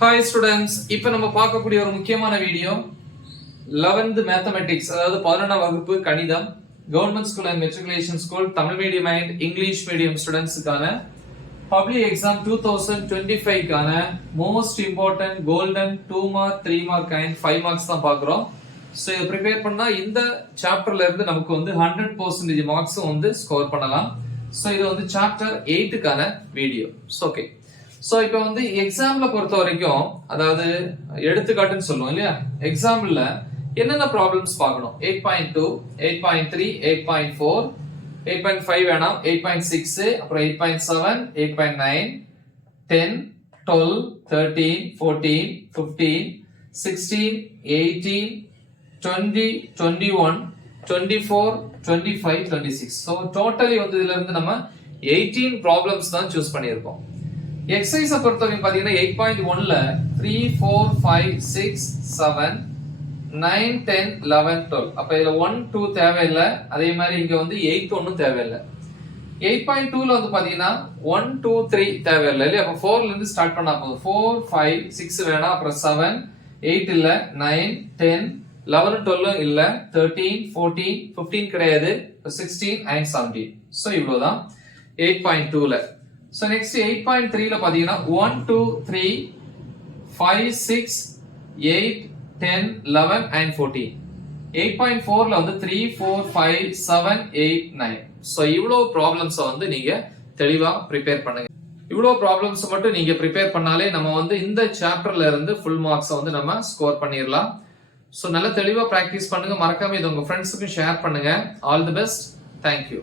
Hi students, இப்போ நம்ம பார்க்கக்கூடிய ஒரு முக்கியமான வீடியோ 11th மேத்தமெட்டிக்ஸ், அதாவது 11ஆம் வகுப்பு கணிதம், government school and matriculation school, Tamil medium and English medium ஸ்டூடெண்ட்ஸுக்கான பப்ளிக் எக்ஸாம் 2025க்கான most important golden 2 mark 3 mark and 5 marks தான் பார்க்குறோம். ஸோ இதை ப்ரிப்பேர் பண்ணா இந்த சாப்டர்ல இருந்து நமக்கு வந்து 100% மார்க்ஸும் வந்து ஸ்கோர் பண்ணலாம். ஸோ இது வந்து சாப்டர் 8க்கான வீடியோ. ஓகே, சோ இப்போ வந்து எக்ஸாம்ல பொறுத்த வரைக்கும், அதாவது எடுத்துக்காட்டுன்னு சொல்லுவோம் இல்லையா, எக்ஸாம்பிள்ல என்னென்ன ப்ராப்ளம்ஸ் பார்க்கணும். 8.2, 8.3, 8.4, 8.5 வேணாம், 8.6, அப்புறம் 8.7, 8.9, 10, 12, 13, 14, 15, 16, 18, 20, 21, 24, 25, 26. ஸோ டோட்டலி வந்து இதுல இருந்து நம்ம 18 ப்ராப்ளம்ஸ் தான் சூஸ் பண்ணியிருக்கோம். எக்ஸசைஸை பொறுத்தவரைக்கும் பாத்தீங்கன்னா 8.1ல 3, 4, 5, 6, 7, 9, 10, 11, 12. அப்ப இதுல 1, 2 தேவையில்லை. அதே மாதிரி இங்க வந்து 8 ஒன்னும் தேவையில்லை. 8.2ல வந்து பாத்தீங்கன்னா 1, 2, 3 தேவையில்லை இல்லையா. அப்ப 4ல இருந்து ஸ்டார்ட் பண்ணா போதும். 4, 5, 6 வேணாம், அப்புறம் 7, 8 இல்ல, 9, 10, 11, 12 இல்ல, 13, 14, 15 கிடையாது, 16 and 17. சோ இவ்வளவுதான் 8.2ல. So next 8.3ல பாத்தீங்கன்னா 1, 2, 3, 5, 6, 8, 10, 11 and 14. 8.4ல வந்து 3, 4, 5, 7, 8, 9. So இவ்வளவு ப்ராப்ளம்ஸ் வந்து நீங்க தெளிவா ப்ரிப்பேர் பண்ணுங்க. இவ்வளவு ப்ராப்ளம்ஸ் மட்டும் நீங்க ப்ரிப்பேர் பண்ணாலே நம்ம வந்து இந்த சாப்டர்ல இருந்து ஃபுல் மார்க்ஸ் வந்து நம்ம ஸ்கோர் பண்ணிடலாம். So நல்ல தெளிவா பிராக்டிஸ் பண்ணுங்க. மறக்காம இது உங்க ஃப்ரெண்ட்ஸுக்கும் ஷேர் பண்ணுங்க. All the best. Thank you.